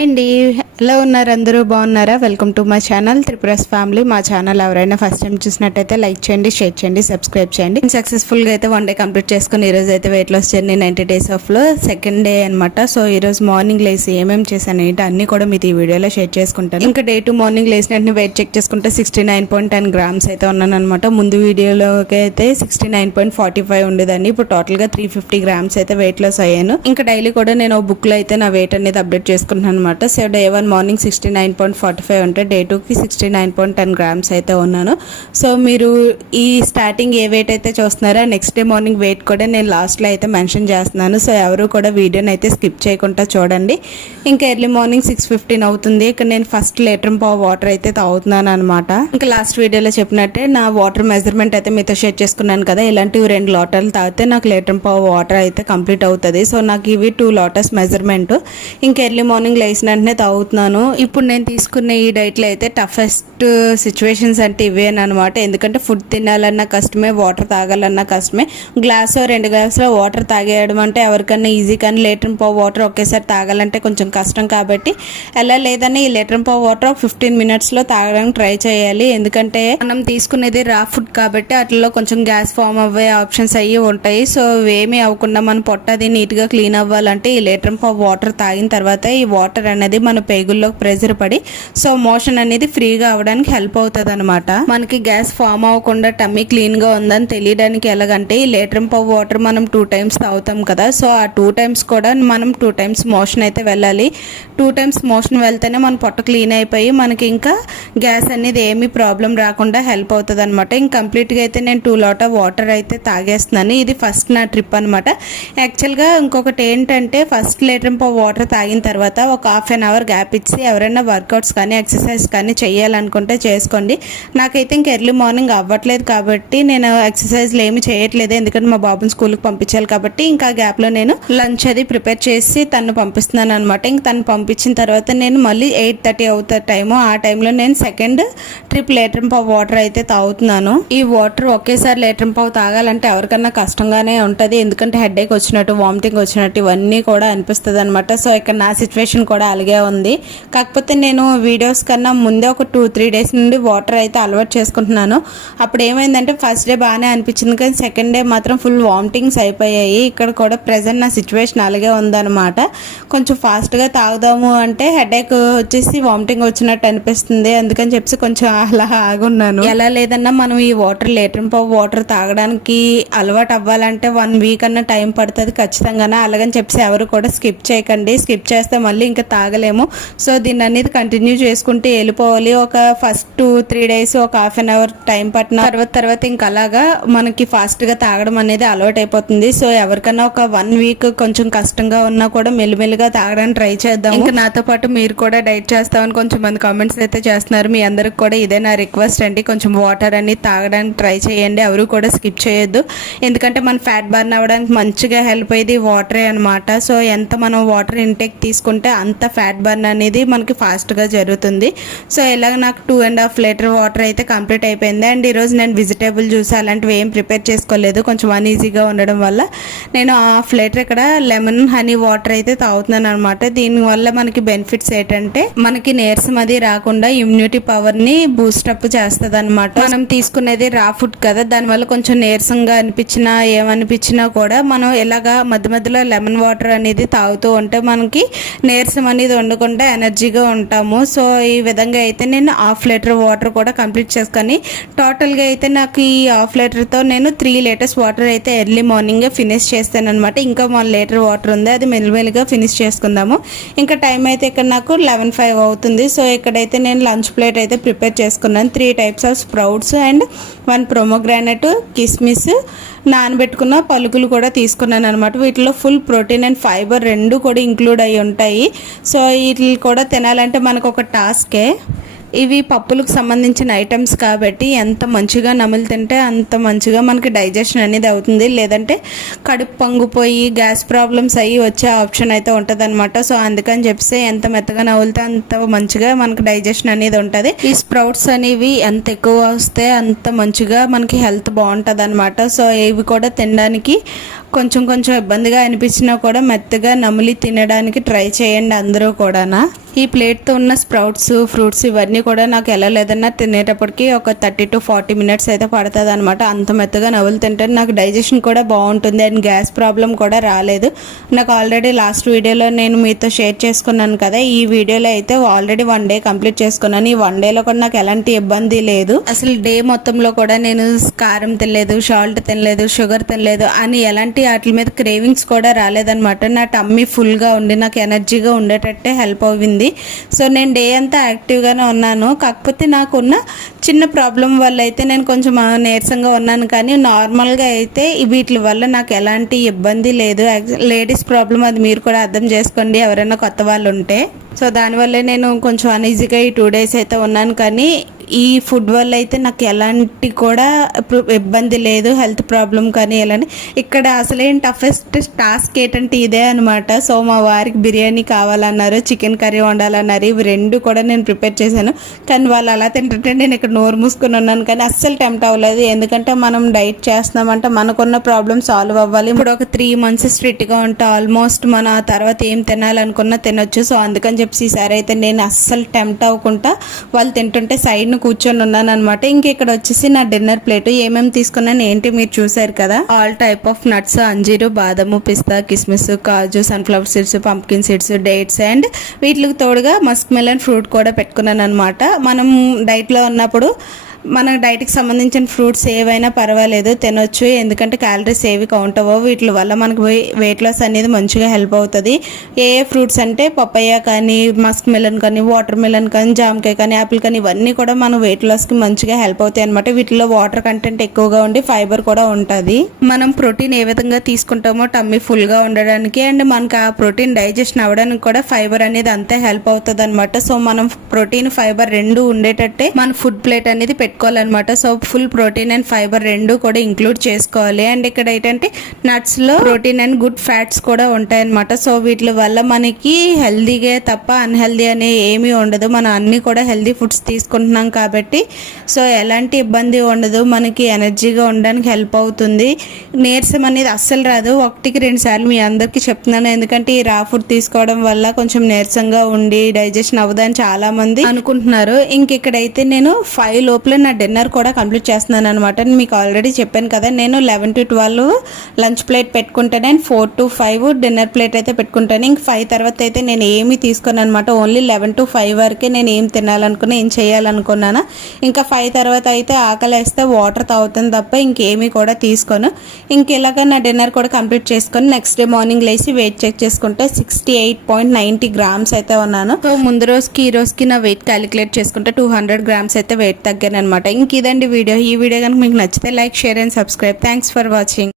Hi అండి, ఎలా ఉన్నారు? అందరూ బాగున్నారా? Welcome to my channel Tripura's family. మా ఛానల్ ఎవరైనా ఫస్ట్ టైం చూసినట్టయితే లైక్ చేయండి, షేర్ చేయండి, సబ్స్క్రైబ్ చేయండి. సక్సెస్ఫుల్గా అయితే 1 డే కంప్లీట్ చేసుకుని ఈరోజు అయితే వెయిట్ లాస్ జర్నీ 90 days ఆఫ్లో సెకండ్ డే అనమాట. సో ఈరోజు మార్నింగ్ లేసి ఏమేమి చేశాను ఏంటి అన్నీ కూడా మీతో ఈ వీడియోలో షేర్ చేసుకుంటాను. ఇంకా డే 2 మార్నింగ్ లేసినట్టు వెయిట్ చెక్ చేసుకుంటే 69.10 grams అయితే ఉన్నాను అనమాట. ముందు వీడియోలోకి అయితే 69.45 ఉండేదాన్ని. ఇప్పుడు టోటల్గా 350 grams అయితే వెయిట్ లాస్ అయ్యాను. ఇంకా డైలీ కూడా నేను బుక్లో అయితే నా వెయిట్ అనేది అప్డేట్ చేసుకుంటున్నాను అనమాట. సో డే 1 మార్నింగ్ 69.45 ఉంటే డే 2కి 69.10 grams అయితే ఉన్నాను. సో మీరు ఈ స్టార్టింగ్ ఏ వెయిట్ అయితే చూస్తున్నారో నెక్స్ట్ డే మార్నింగ్ వెయిట్ కూడా నేను లాస్ట్లో అయితే మెన్షన్ చేస్తున్నాను. సో ఎవరు కూడా వీడియోని అయితే స్కిప్ చేయకుండా చూడండి. ఇంకా ఎర్లీ మార్నింగ్ 6:15 అవుతుంది. ఇక్కడ నేను ఫస్ట్ 1.5 లీటర్ వాటర్ అయితే తాగుతున్నాను అనమాట. ఇంకా లాస్ట్ వీడియోలో చెప్పినట్టే నా వాటర్ మెజర్మెంట్ అయితే మీతో షేర్ చేసుకున్నాను కదా. ఇలాంటివి 2 లీటర్లు తాగితే నాకు 1.5 లీటర్ వాటర్ అయితే కంప్లీట్ అవుతుంది. సో నాకు ఇవి 2 లీటర్స్ మెజర్మెంట్. ఇంకా ఎర్లీ మార్నింగ్ లేచిన వెంటనే తాగుతున్నాను. ఇప్పుడు నేను తీసుకున్న ఈ డైట్లో అయితే టఫెస్ట్ సిచ్యువేషన్స్ అంటే ఇవే అనమాట. ఎందుకంటే ఫుడ్ తినాలన్నా కష్టమే, వాటర్ తాగాలన్నా కష్టమే. గ్లాసు 2 గ్లాసులో వాటర్ తాగేయడం అంటే ఎవరికన్నా ఈజీ, కానీ 1.5 లీటర్ వాటర్ ఒకేసారి తాగాలంటే కొంచెం కష్టం. కాబట్టి ఎలా లేదని 1.5 లీటర్ వాటర్ 15 minutesలో తాగడానికి ట్రై చేయాలి. ఎందుకంటే మనం తీసుకునేది రా ఫుడ్ కాబట్టి అట్లలో కొంచెం గ్యాస్ ఫామ్ అవ్వే ఆప్షన్స్ అయ్యి ఉంటాయి. సో ఏమీ అవ్వకుండా మన పొట్టది నీట్గా క్లీన్ అవ్వాలంటే ఈ 1.5 లీటర్ వాటర్ తాగిన తర్వాత ఈ వాటర్ అనేది మన పేగుల్లోకి ప్రెజర్ పడి సో మోషన్ అనేది ఫ్రీగా అవడానికి హెల్ప్ అవుతుంది అనమాట. మనకి గ్యాస్ ఫామ్ అవ్వకుండా టమ్మీ క్లీన్ గా ఉందని తెలియడానికి ఎలాగంటే ఈ 1.5 లీటర్ వాటర్ మనం 2 times తాగుతాం కదా. సో ఆ 2 times కూడా మనం 2 times మోషన్ అయితే వెళ్ళాలి. 2 times మోషన్ వెళ్తేనే మన పొట్ట క్లీన్ అయిపోయి మనకి ఇంకా గ్యాస్ అనేది ఏమీ ప్రాబ్లం రాకుండా హెల్ప్ అవుతుంది అనమాట. ఇంక కంప్లీట్గా అయితే నేను 2 లీటర్ వాటర్ అయితే తాగేస్తున్నాను. ఇది ఫస్ట్ నా ట్రిప్ అనమాట. యాక్చువల్గా ఇంకొకటి ఏంటంటే ఫస్ట్ 1 లీటర్ వాటర్ తాగిన తర్వాత ఒక 1/2 hour గ్యాప్ ఇచ్చి ఎవరైనా వర్కౌట్స్ కానీ ఎక్సర్సైజ్ కానీ చేయాలనుకుంటే చేసుకోండి. నాకైతే ఇంక ఎర్లీ మార్నింగ్ అవ్వట్లేదు కాబట్టి నేను ఎక్సర్సైజ్లు ఏమి చేయట్లేదు. ఎందుకంటే మా బాబుని స్కూల్కి పంపించాలి కాబట్టి ఇంకా గ్యాప్లో నేను లంచ్ అది ప్రిపేర్ చేసి తను పంపిస్తున్నాను అనమాట. ఇంక తను పంపించిన తర్వాత నేను మళ్ళీ 8:30 అవుతుంది టైము. ఆ టైంలో నేను సెకండ్ ట్రిప్ 1 లీటర్ వాటర్ అయితే తాగుతున్నాను. ఈ వాటర్ ఒకేసారి 1 లీటర్ తాగాలంటే ఎవరికన్నా కష్టంగానే ఉంటుంది. ఎందుకంటే హెడేక్ వచ్చినట్టు, వామిటింగ్ వచ్చినట్టు ఇవన్నీ కూడా అనిపిస్తుంది అనమాట. సో ఇక్కడ నా సిచ్యువేషన్ కూడా అలాగే ఉంది. కాకపోతే నేను వీడియోస్ కన్నా ముందే ఒక 2-3 days నుండి వాటర్ అయితే అలవాటు చేసుకుంటున్నాను. అప్పుడు ఏమైందంటే ఫస్ట్ డే బాగానే అనిపించింది, కానీ సెకండ్ డే మాత్రం ఫుల్ వామిటింగ్స్ అయిపోయాయి. ఇక్కడ కూడా ప్రెజెంట్ నా సిచ్యువేషన్ అలాగే ఉందన్నమాట. కొంచెం ఫాస్ట్గా తాగుదాము అంటే హెడేక్ వచ్చేసి వామిటింగ్ వచ్చినట్టు అనిపిస్తుంది. అందుకని చెప్పి కొంచెం అలా ఆగున్నాను. ఎలా లేదన్నా మనం ఈ వాటర్ 1 లీటర్ వాటర్ తాగడానికి అలవాటు అవ్వాలంటే 1 week అన్న టైం పడుతుంది ఖచ్చితంగానే. అలాగని చెప్పి ఎవరు కూడా స్కిప్ చేయకండి. స్కిప్ చేస్తే మళ్ళీ ఇంకా తాగలేము. సో దీన్ని అనేది కంటిన్యూ చేసుకుంటూ వెళ్ళిపోవాలి. ఒక ఫస్ట్ 2-3 days ఒక 1/2 hour టైం పట్టిన తర్వాత ఇంకా అలాగా మనకి ఫాస్ట్గా తాగడం అనేది అలవాటు అయిపోతుంది. సో ఎవరికన్నా ఒక 1 week కొంచెం కష్టంగా ఉన్నా కూడా మెల్లిమెల్లిగా తాగడానికి ట్రై చేద్దాం. ఇంకా నాతో పాటు మీరు కూడా డైట్ చేస్తామని కొంచెం మంది కామెంట్స్ అయితే చేస్తున్నారు. మీ అందరికి కూడా ఇదే నా రిక్వెస్ట్ అండి. కొంచెం వాటర్ అనేది తాగడానికి ట్రై చేయండి. ఎవరు కూడా స్కిప్ చేయొద్దు. ఎందుకంటే మన ఫ్యాట్ బర్న్ అవ్వడానికి మంచిగా హెల్ప్ అయ్యేది వాటరే అనమాట. సో ఎంత మనం వాటర్ ఇంటేక్ తీసుకుంటే అంత ఫ్యాట్ బర్న్ అనేది మనకి ఫాస్ట్గా జరుగుతుంది. సో ఇలాగ నాకు 2.5 లీటర్ వాటర్ అయితే కంప్లీట్ అయిపోయింది. అండ్ ఈరోజు నేను వెజిటేబుల్ జ్యూస్ అలాంటివి ఏం ప్రిపేర్ చేసుకోలేదు. కొంచెం అన్ఈజీగా ఉండడం వల్ల నేను 1/2 లీటర్ ఇక్కడ లెమన్ హనీ వాటర్ అయితే తాగుతున్నాను అనమాట. దీనివల్ల మనకి బెనిఫిట్స్ ఏంటంటే మనకి నీరసం అది రాకుండా ఇమ్యూనిటీ పవర్ని బూస్టప్ చేస్తుంది అనమాట. మనం తీసుకునేది రా ఫుడ్ కదా, దానివల్ల కొంచెం నీరసంగా అనిపించినా ఏమనిపించినా కూడా మనం ఇలాగా మధ్య మధ్యలో లెమన్ వాటర్ అనేది తాగుతూ ఉంటే మనకి నీరసం అనేది ఉండకుండా ఎనర్జీగా ఉంటాము. సో ఈ విధంగా అయితే నేను 1/2 లీటర్ వాటర్ కూడా కంప్లీట్ చేసుకొని టోటల్గా అయితే నాకు ఈ 1/2 లీటర్తో నేను 3 liters వాటర్ అయితే ఎర్లీ మార్నింగ్ ఫినిష్ చేస్తాను అనమాట. ఇంకా 1 లీటర్ వాటర్ ఉంది, అది మెల్లిమెల్లిగా ఫినిష్ చేసుకుందాము. ఇంకా టైం అయితే ఇక్కడ నాకు 11:05 అవుతుంది. సో ఇక్కడైతే నేను లంచ్ ప్లేట్ అయితే ప్రిపేర్ చేసుకున్నాను. 3 types of sprouts and 1 pomegranate, కిస్మిస్, నానబెట్టుకున్న పలుకులు కూడా తీసుకున్నాను అనమాట. వీటిలో ఫుల్ ప్రోటీన్ అండ్ ఫైబర్ 2 కూడా ఇంక్లూడ్ అయ్యి ఉంటాయి. సో వీటిని కూడా తినాలంటే మనకు ఒక టాస్కే. ఇవి పప్పులకు సంబంధించిన ఐటమ్స్ కాబట్టి ఎంత మంచిగా నమిలి తింటే అంత మంచిగా మనకి డైజెషన్ అనేది అవుతుంది. లేదంటే కడుపు పొంగిపోయి గ్యాస్ ప్రాబ్లమ్స్ అయ్యి వచ్చే ఆప్షన్ అయితే ఉంటుంది అనమాట. సో అందుకని చెప్పి ఎంత మెత్తగా నవ్వులితే అంత మంచిగా మనకి డైజెషన్ అనేది ఉంటుంది. ఈ స్ప్రౌట్స్ అనేవి ఎంత ఎక్కువ వస్తే అంత మంచిగా మనకి హెల్త్ బాగుంటుంది అనమాట. సో ఇవి కూడా తినడానికి కొంచెం ఇబ్బందిగా అనిపించినా కూడా మెత్తగా నమిలి తినడానికి ట్రై చేయండి అందరూ కూడా. ఈ ప్లేట్తో ఉన్న స్ప్రౌట్స్ ఫ్రూట్స్ ఇవన్నీ కూడా నాకు ఎలా లేదన్నా తినేటప్పటికి ఒక 30 to 40 మినిట్స్ అయితే పడుతుంది అనమాట. అంత మెత్తగా నవ్వులు తింటే నాకు డైజెషన్ కూడా బాగుంటుంది అండ్ గ్యాస్ ప్రాబ్లం కూడా రాలేదు. నాకు ఆల్రెడీ లాస్ట్ వీడియోలో నేను మీతో షేర్ చేసుకున్నాను కదా, ఈ వీడియోలో అయితే ఆల్రెడీ 1 డే కంప్లీట్ చేసుకున్నాను. ఈ 1 డేలో కూడా నాకు ఎలాంటి ఇబ్బంది లేదు. అసలు డే మొత్తంలో కూడా నేను కారం తినలేదు, సాల్ట్ తినలేదు, షుగర్ తినలేదు అని ఎలాంటి వాటి మీద క్రేవింగ్స్ కూడా రాలేదనమాట. నా టమ్మీ ఫుల్గా ఉండి నాకు ఎనర్జీగా ఉండేటట్టే హెల్ప్ అయింది. సో నేను డే అంతా యాక్టివ్గానే ఉన్నాను. కాకపోతే నాకున్న చిన్న ప్రాబ్లం వల్ల అయితే నేను కొంచెం నీరసంగా ఉన్నాను, కానీ నార్మల్గా అయితే వీటి వల్ల నాకు ఎలాంటి ఇబ్బంది లేదు. లేడీస్ ప్రాబ్లం, అది మీరు కూడా అర్థం చేసుకోండి ఎవరైనా కొత్త వాళ్ళు ఉంటే. సో దానివల్లే నేను కొంచెం అనీజీగా ఈ 2 days అయితే ఉన్నాను. కానీ ఈ ఫుడ్ వల్ల అయితే నాకు ఎలాంటి కూడా ఇబ్బంది లేదు, హెల్త్ ప్రాబ్లం కానీ ఎలాంటి. ఇక్కడ అసలేం టఫెస్ట్ టాస్క్ ఏంటంటే ఇదే అనమాట. సో మా వారికి బిర్యానీ కావాలన్నారు, చికెన్ కర్రీ వండాలన్నారు. ఇవి 2 కూడా నేను ప్రిపేర్ చేశాను. కానీ వాళ్ళు అలా తింటుంటే నేను ఇక్కడ నోరు మూసుకొని ఉన్నాను, కానీ అస్సలు టెంప్ట్ అవ్వలేదు. ఎందుకంటే మనం డైట్ చేస్తున్నామంటే మనకున్న ప్రాబ్లమ్ సాల్వ్ అవ్వాలి. ఇప్పుడు ఒక 3 months స్ట్రిక్ట్గా ఉంటే ఆల్మోస్ట్ మన తర్వాత ఏం తినాలనుకున్నా తినొచ్చు. సో అందుకని చెప్పి ఈసారి అయితే నేను అస్సలు టెంప్ట్ అవ్వకుండా వాళ్ళు తింటుంటే సైడ్ను కూర్చొని ఉన్నాను అనమాట. ఇంక ఇక్కడ వచ్చేసి నా డిన్నర్ ప్లేట్ ఏమేమి తీసుకున్నాను ఏంటి మీరు చూసారు కదా. ఆల్ టైప్ ఆఫ్ నట్స్, అంజీరు, బాదము, పిస్తా, కిస్మిస్, కాజు, sunflower seeds, pumpkin seeds, dates and వీటికి తోడుగా మస్క్ మెలన్ ఫ్రూట్ కూడా పెట్టుకున్నాను అనమాట. మనం డైట్లో ఉన్నప్పుడు మన డైట్కి సంబంధించిన ఫ్రూట్స్ ఏవైనా పర్వాలేదు తినొచ్చు, ఎందుకంటే క్యాలరీస్ ఏవి కౌంట్ అవ్వవు. వీటి వల్ల మనకు వెయిట్ లాస్ అనేది మంచిగా హెల్ప్ అవుతుంది. ఏ ఫ్రూట్స్ అంటే పప్పయ్య కానీ, మస్క్ మెలన్ కానీ, వాటర్ మెలన్ కానీ, జామకాయ కానీ, యాపిల్ కానీ ఇవన్నీ కూడా మన వెయిట్ లాస్కి మంచిగా హెల్ప్ అవుతాయి అనమాట. వీటిలో వాటర్ కంటెంట్ ఎక్కువగా ఉండి ఫైబర్ కూడా ఉంటుంది. మనం ప్రోటీన్ ఏ విధంగా తీసుకుంటామో టమ్మీ ఫుల్గా ఉండడానికి అండ్ మనకు ఆ ప్రోటీన్ డైజెషన్ అవ్వడానికి కూడా ఫైబర్ అనేది అంతే హెల్ప్ అవుతుంది అనమాట. సో మనం ప్రోటీన్ ఫైబర్ 2 ఉండేటట్టే మన ఫుడ్ ప్లేట్ అనేది పెట్టుకోవాలన్నమాట. So full protein and fibre 2 కూడా ఇంక్లూడ్ చేసుకోవాలి. అండ్ ఇక్కడ ఏంటంటే నట్స్ లో ప్రోటీన్ అండ్ గుడ్ ఫ్యాట్స్ కూడా ఉంటాయి అనమాట. సో వీటి వల్ల మనకి హెల్దీగా తప్ప అన్హెల్దీ అనే ఏమీ ఉండదు. మనం అన్ని కూడా హెల్దీ ఫుడ్స్ తీసుకుంటున్నాం కాబట్టి సో ఎలాంటి ఇబ్బంది ఉండదు. మనకి ఎనర్జీగా ఉండడానికి హెల్ప్ అవుతుంది. నీరసం అనేది అస్సలు రాదు. 1-2 సార్లు మీ అందరికీ చెప్తున్నాను, ఎందుకంటే ఈ రా ఫుడ్ తీసుకోవడం వల్ల కొంచెం నీరసంగా ఉండి డైజెషన్ అవ్వదని చాలా మంది అనుకుంటున్నారు. ఇక్కడైతే నేను 5 లోపల నా డిన్నర్ కూడా కంప్లీట్ చేస్తున్నాను అనమాట. మీకు ఆల్రెడీ చెప్పాను కదా, నేను 11 to 12 లంచ్ ప్లేట్ పెట్టుకుంటాను అండ్ 4 to 5 డిన్నర్ ప్లేట్ అయితే పెట్టుకుంటాను. ఇంక 5 తర్వాత అయితే నేను ఏమీ తీసుకోను అనమాట. ఓన్లీ 11 to 5 వరకే నేను ఏం తినాలనుకున్నా, ఏం చేయాలనుకున్నాను. ఇంకా 5 తర్వాత అయితే ఆకలి వేస్తే వాటర్ తాగుతాను తప్ప ఇంకేమీ కూడా తీసుకోను. ఇలాగ నా డిన్నర్ కూడా కంప్లీట్ చేసుకొని నెక్స్ట్ డే మార్నింగ్ లేచి వెయిట్ చెక్ చేసుకుంటే 68.90 grams అయితే ఉన్నాను. సో ముందు రోజుకి ఈ రోజుకి నా వెయిట్ క్యాలిక్యులేట్ చేసుకుంటే 200 grams అయితే వెయిట్ తగ్గాను అనమాట. ఇదండి వీడియో. ఈ వీడియో కనుక మీకు నచ్చితే like, share and subscribe. Thanks for watching.